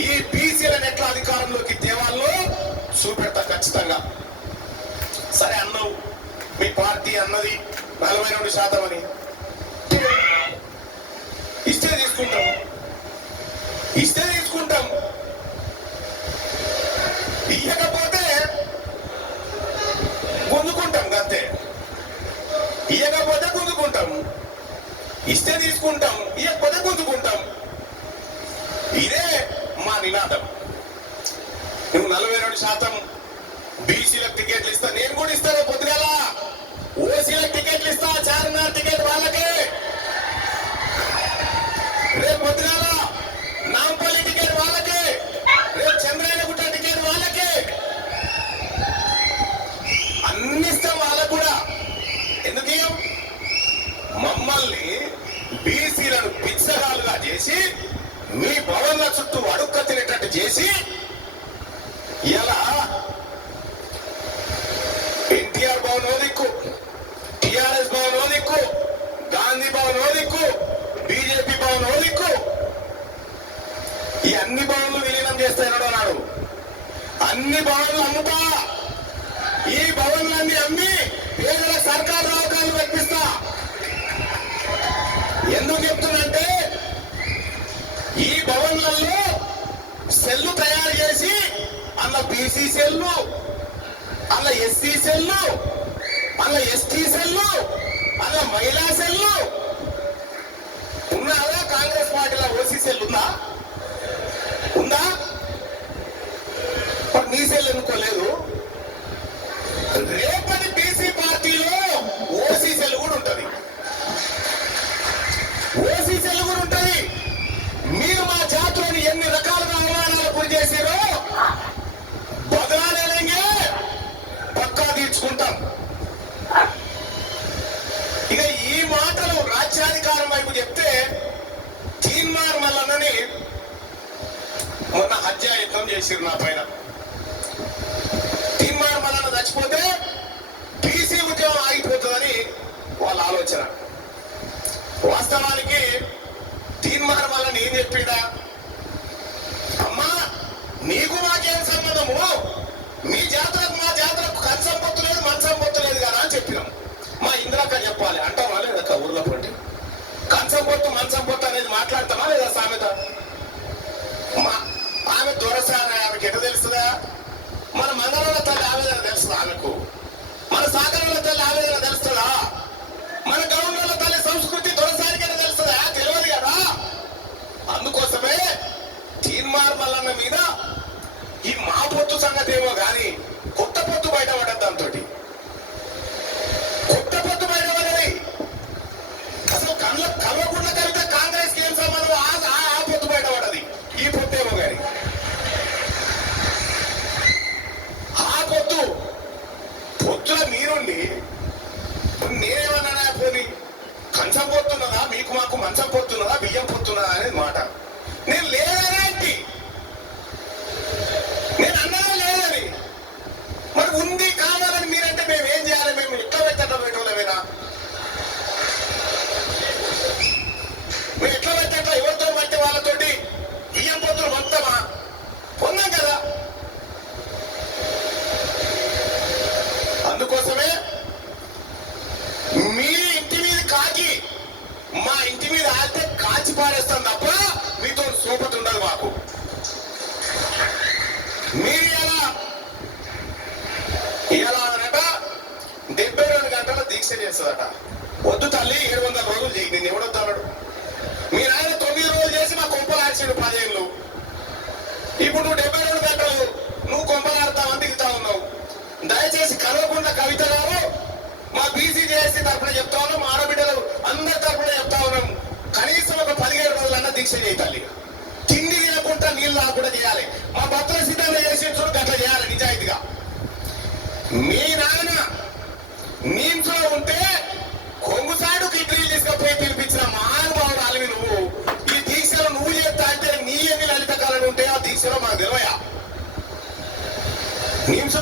ఈ బీసీలను ఎట్లా అధికారంలోకి తేవాలో చూపెడతా ఖచ్చితంగా. సరే అన్నావు, మీ పార్టీ అన్నది 42% అని, ఇస్తే తీసుకుంటాం, ఇస్తే తీసుకుంటాం, ఇయ్యకపోతే గుంజుకుంటాం, అంతే. ఇయ్యకపోతే గుంజుకుంటాం, ఇస్తే తీసుకుంటాం, ఇయ్యకపోతే గుంజుకుంటాం. ఇదే మా నినాదం. నువ్వు 42% బీసీలకు టికెట్లు ఇస్తా, నేను కూడా ఇస్తాను. పొద్దుగాల ఓసీలకు టికెట్లు ఇస్తా, చార్మినార్ టికెట్ వాళ్ళకే. రేపు పొద్దుగాల నాంపల్లి టికెట్ వాళ్ళకే, రేపు చంద్రాయనగుట్ట టికెట్ వాళ్ళకే, అన్ని ఇస్తాం వాళ్ళకు కూడా. ఎందుకు మమ్మల్ని బీసీలను పిచ్చగాలుగా చేసి మీ భవన్ల చుట్టూ అడుక్క తినేటట్టు చేసి ఇలా ఎన్టీఆర్ భవన్ ఓ దిక్కు, టిఆర్ఎస్ భవన్ ఓ దిక్కు, గాంధీ భవన్ ఓ దిక్కు, బీజేపీ భవన్ ఓ దిక్కు, ఈ అన్ని భవన్లు విలీనం చేస్తాయన్నాడు అన్నాడు. అన్ని భవన్లు అమ్ముతా, ఈ భవన్లన్నీ అమ్మి పేదల సర్కారు రావకాలు కల్పిస్తా. ఎందుకు చెప్తున్నంటే ఈ భవన్లలో సెల్లు తయారు చేసి అలా బీసీ సెల్లు, అలా ఎస్సీ సెల్లు, అలా ఎస్టీ సెల్లు, అలా మహిళా సెల్లు ఉన్నారా? కాంగ్రెస్ పార్టీలో ఓసీ సెల్ ఉందా? ఉందా? నీ సెల్ ఎన్నుకోలేదు. రేపటి బీసీ పార్టీలో ఓసీ సెల్ కూడా ఉంటది, ఓసీ సెల్ కూడా ఉంటది. మీరు మా జాతులను ఎన్ని రకాలుగా అవమానాలు గురి చేసారో బదలాలేంగే పక్కా తీర్చుకుంటాం. ఇక ఈ మాటలు రాజ్యాధికారం వైపు చెప్తే తీన్మార్ మల్లన్నని మొన్న హత్యాయత్నం చేసిరు నా పైన. తీన్మార్ మల్లన్న చచ్చిపోతే బీసీ ఉద్యమం ఆగిపోతుందని వాళ్ళ ఆలోచన. వాస్తవానికి తీన్మార్ మల్లన్న ఏం చెప్పిండా? అమ్మా నీకు మాకేం సంబంధము, మీ జాతరకు మా జాతరకు కంచం పొత్తు లేదు, మంచం పొత్తు లేదు కదా అని చెప్పినాం. మా ఇంద్రాక చెప్పాలి అంటామా లేదక్క? ఊర్లో పండి కంచం పొత్తు మంచం పొత్తు అనేది మాట్లాడతామా లేదా సామెత? ఆమె దొరసాన, ఆమెకి ఎట్లా తెలుస్తుందా? మన మంగళ తల్లి ఆవేదన తెలుస్తుందా ఆమెకు? మన సాగరంలో తల్లి ఆవేదన తెలుస్తుందా? మన గౌరవ తల్లి సంస్కృతి దొరసానికి తెలుస్తుందా? తెలియదు కదా. అందుకోసమే తీన్మార్ మల్లన్న మీద ఈ మా పొత్తు సంగతి ఏమో కానీ కొత్త పొత్తు బయటపడ్డది. దాంతో కొత్త పొత్తు బయటపడ్డది. అసలు కల్వకుంట్ల కవిత కాంగ్రెస్ కి ఏం సంబంధం? ఆ పొత్తు బయటపడ్డది. ఈ పొత్తు ఏమో కానీ ఆ పొత్తుల మీరుండి నేనేమన్నా పోనీ కంచం పొత్తున్నదా, మీకు మాకు మంచం పొత్తున్నదా, బియ్యం పొత్తున్నదా అనేది మాట. నేను లేదనేంటి, నేను అన్నదా లేదని. మరి ఉంది కావాలని మీరంటే మేము ఏం చేయాలి? మేము ఎట్లా పెట్టేటోళ్ళమేనా? మేము ఎట్లా పెట్టేట్లా? ఎవరితో బట్టి వాళ్ళతోటి బియ్యం పొత్తులు మొత్తమా? పొందాం కదా. అందుకోసమే మీ ఇంటి మీద కాకి మా ఇంటి మీద ఆడితే కాచి పారేస్తాం తప్ప మీతో సోపతి ఉండదు మాకు. మీరు ఎలా అనట 72 గంటల దీక్ష చేస్తుందట. వద్దు తల్లి 700 రోజులు చేయి, నేను ఎవడొద్దాడు? మీరు ఆయన 9 రోజులు చేసి మా కొంపలు ఆడిచిండు 10 ఏళ్ళు. ఇప్పుడు నువ్వు 72 గంటలు నువ్వు కొంపలు ఆడతావని దిగుతా ఉన్నావు. దయచేసి కల్వకుంట్ల కవిత గారు మా బీసీ జేఏసీ తరఫున చెప్తా ఉన్నాం, మా ఆడబిడ్డలు అందరి తరఫున చెప్తా ఉన్నాం. కనీసం ఒక 17 రోజులన్నా దీక్ష చేయాలి. తిండి తినకుండా నీళ్ళు రాకుండా చేయాలి. మా భర్తల సిద్ధంగా చేసి చూడు గట్ల చేయాలి నిజాయితీగా. మీ నాయన నీంట్లో ఉంటే కొంగుసాడు కిడ్నీలు తీసుకపోయి పిలిపించిన మహానుభావుడు అలివి నువ్వు. ఈ దీక్షలో నువ్వు చేస్తా అంటే నీ ఎన్ని లలిత కళలు ఉంటే ఆ దీక్షలో మాకు తెలివయా? నిమిష